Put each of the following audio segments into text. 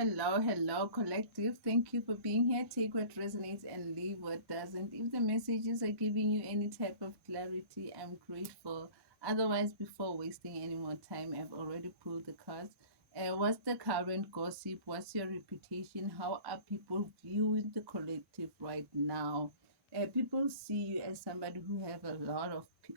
Hello, hello, collective. Thank you for being here. Take what resonates and leave what doesn't. If the messages are giving you any type of clarity, I'm grateful. Otherwise, before wasting any more time, I've already pulled the cards. What's the current gossip? What's your reputation? How are people viewing the collective right now? People see you as somebody who have a lot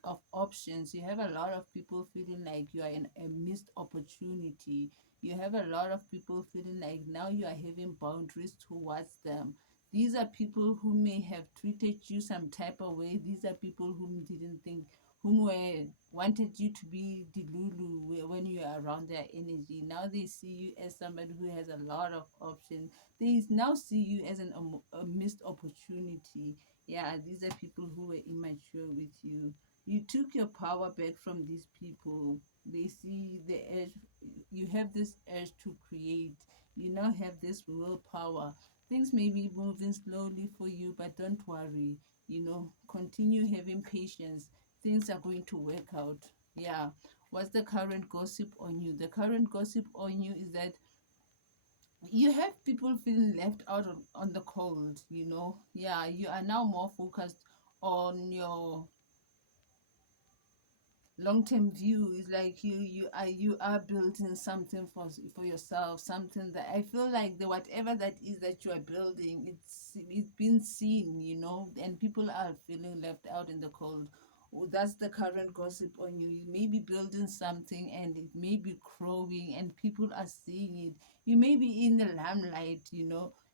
of options. You have a lot of people feeling like you are in a missed opportunity. You have a lot of people feeling like now you are having boundaries towards them. These are people who may have treated you some type of way. These are people whom didn't think, whom were wanted you to be delulu when you are around their energy. Now they see you as somebody who has a lot of options. They now see you as a missed opportunity. Yeah, these are people who were immature with you. You took your power back from these people. They see the urge, you have this urge to create. You now have this willpower. Things may be moving slowly for you, but don't worry. Continue having patience. Things are going to work out. Yeah. What's the current gossip on you? The current gossip on you is that you have people feeling left out on the cold. Yeah, you are now more focused on your long-term view. Is like you are building something for yourself, something that I feel like the whatever that is that you are building, it's been seen, and people are feeling left out in the cold. Oh, that's the current gossip on you. You may be building something and it may be growing and people are seeing it. You may be in the limelight.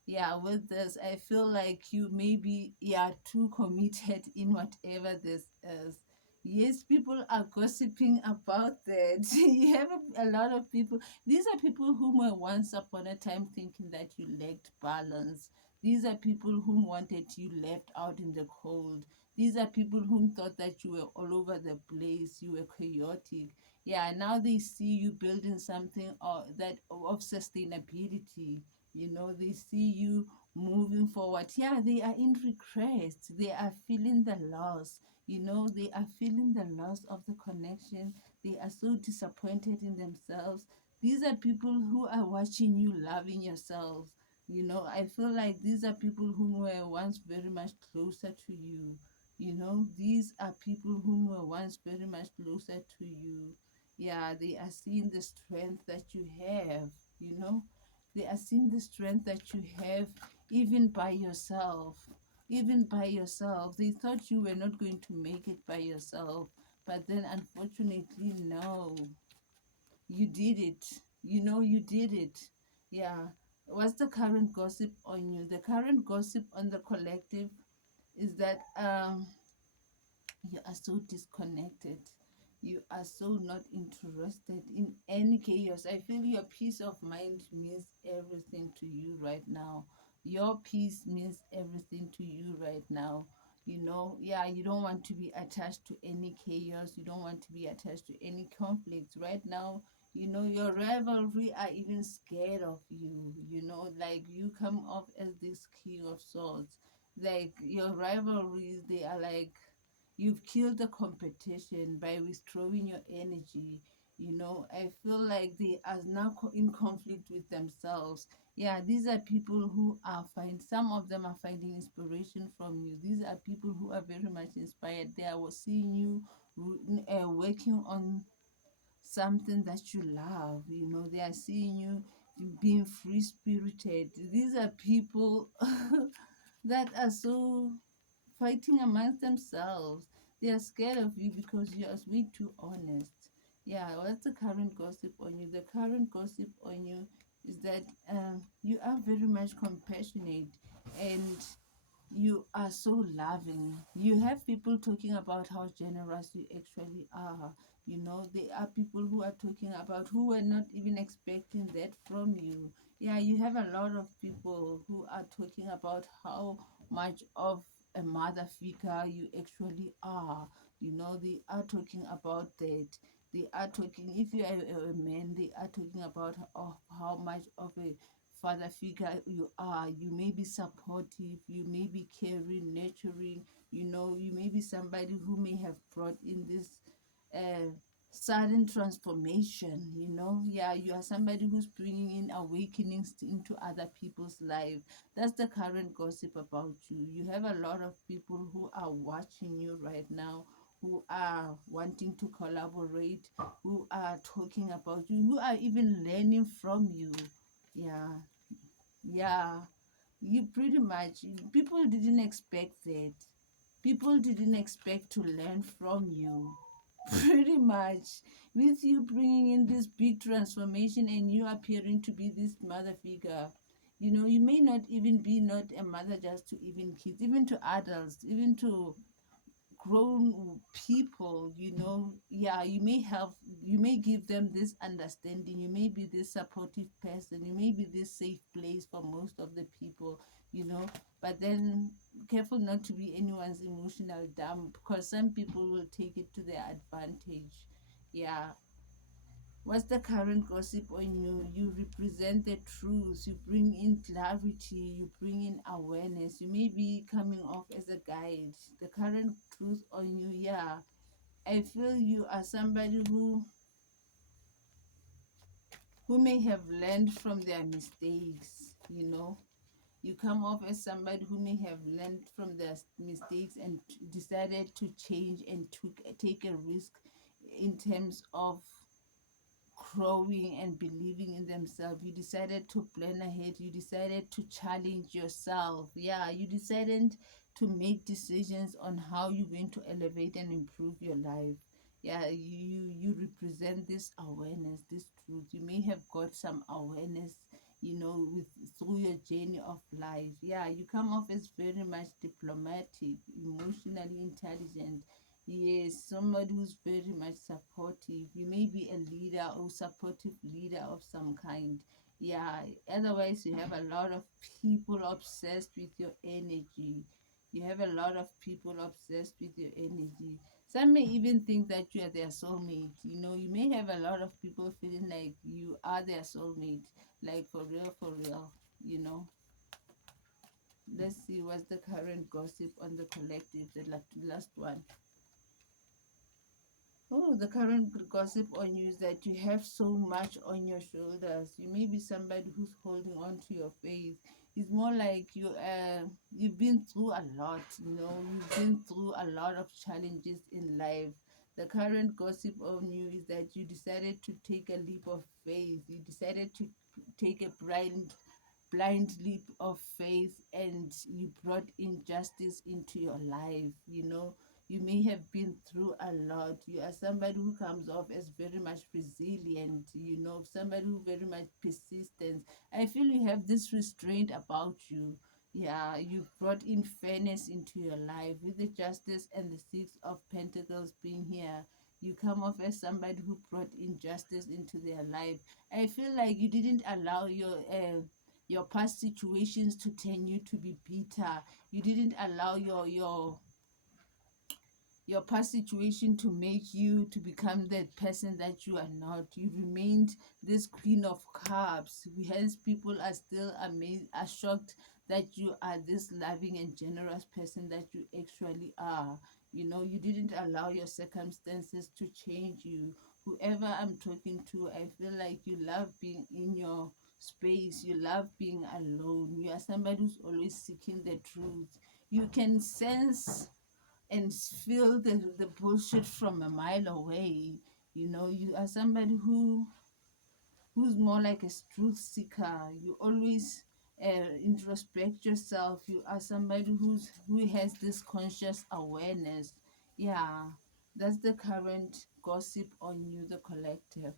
Yeah, with this I feel like you may be, yeah, too committed in whatever this is. Yes, people are gossiping about that. You have a lot of people. These are people whom were once upon a time thinking that you lacked balance. These are people whom wanted you left out in the cold. These are people whom thought that you were all over the place, you were chaotic. Yeah, now they see you building something that of sustainability. They see you moving forward. Yeah, they are in regret. They are feeling the loss. They are feeling the loss of the connection. They are so disappointed in themselves. These are people who are watching you loving yourself. I feel like these are people who were once very much closer to you. These are people who were once very much closer to you. Yeah, they are seeing the strength that you have. you know they are seeing the strength that you have, even by yourself. Even by yourself. They thought you were not going to make it by yourself. But then, unfortunately, no, you did it. You did it. Yeah. What's the current gossip on you? The current gossip on the collective is that you are so disconnected. You are so not interested in any chaos. I feel your peace of mind means everything to you right now. Your peace means everything to you right now. Yeah, you don't want to be attached to any chaos. You don't want to be attached to any conflicts right now. Your rivalry are even scared of you. Like you come off as this king of swords. Like your rivalries, they are like you've killed the competition by withdrawing your energy. I feel like they are now in conflict with themselves. Yeah, these are people who are some of them are finding inspiration from you. These are people who are very much inspired. They are seeing you working on something that you love. They are seeing you being free spirited. These are people that are so fighting amongst themselves. They are scared of you because you are way too honest. Yeah, what's the current gossip on you? The current gossip on you is that you are very much compassionate and you are so loving. You have people talking about how generous you actually are. There are people who are talking about who were not even expecting that from you. Yeah, you have a lot of people who are talking about how much of a mother figure you actually are. They are talking about that. They are talking, if you are a man, they are talking about how much of a father figure you are. You may be supportive, you may be caring, nurturing. You may be somebody who may have brought in this sudden transformation, yeah, you are somebody who's bringing in awakenings into other people's life. That's the current gossip about you. You have a lot of people who are watching you right now, who are wanting to collaborate, who are talking about you, who are even learning from you. Yeah, yeah, you pretty much, people didn't expect that. People didn't expect to learn from you. Pretty much, with you bringing in this big transformation and you appearing to be this mother figure. You may not even be not a mother just to even kids, even to adults, even to grown people. Yeah, you may give them this understanding, you may be this supportive person, you may be this safe place for most of the people, you know but then careful not to be anyone's emotional dump, because some people will take it to their advantage. Yeah. What's the current gossip on you? You represent the truth, you bring in clarity, you bring in awareness. You may be coming off as a guide. The current truth on you, yeah. I feel you are somebody who may have learned from their mistakes. You come off as somebody who may have learned from their mistakes and decided to change and take a risk in terms of growing and believing in themselves. You decided to plan ahead. You decided to challenge yourself. Yeah, you decided to make decisions on how you're going to elevate and improve your life. Yeah, you represent this awareness, this truth. You may have got some awareness, with through your journey of life. Yeah, you come off as very much diplomatic, emotionally intelligent. Yes, somebody who's very much supportive. You may be a leader or supportive leader of some kind. Yeah, otherwise, you have a lot of people obsessed with your energy. You have a lot of people obsessed with your energy. Some may even think that you are their soulmate. You may have a lot of people feeling like you are their soulmate, like for real, for real. You know. Let's see what's the current gossip on the collective, the last one. Oh, the current gossip on you is that you have so much on your shoulders. You may be somebody who's holding on to your faith. It's more like you've been through a lot. You've been through a lot of challenges in life. The current gossip on you is that you decided to take a leap of faith. You decided to take a blind leap of faith, and you brought injustice into your life. You may have been through a lot. You are somebody who comes off as very much resilient, somebody who very much persistent. I feel you have this restraint about you. Yeah, you brought in fairness into your life with the justice and the six of pentacles being here. You come off as somebody who brought injustice into their life. I feel like you didn't allow your past situations to turn you to be bitter. You didn't allow your past situation to make you to become that person that you are not. You remained this queen of cups. Hence, people are still amazed, are shocked that you are this loving and generous person that you actually are. You didn't allow your circumstances to change you. Whoever I'm talking to, I feel like you love being in your space. You love being alone. You are somebody who's always seeking the truth. You can sense and feel the bullshit from a mile away. You are somebody who's more like a truth seeker. You always introspect yourself. You are somebody who has this conscious awareness. Yeah, that's the current gossip on you, the collective.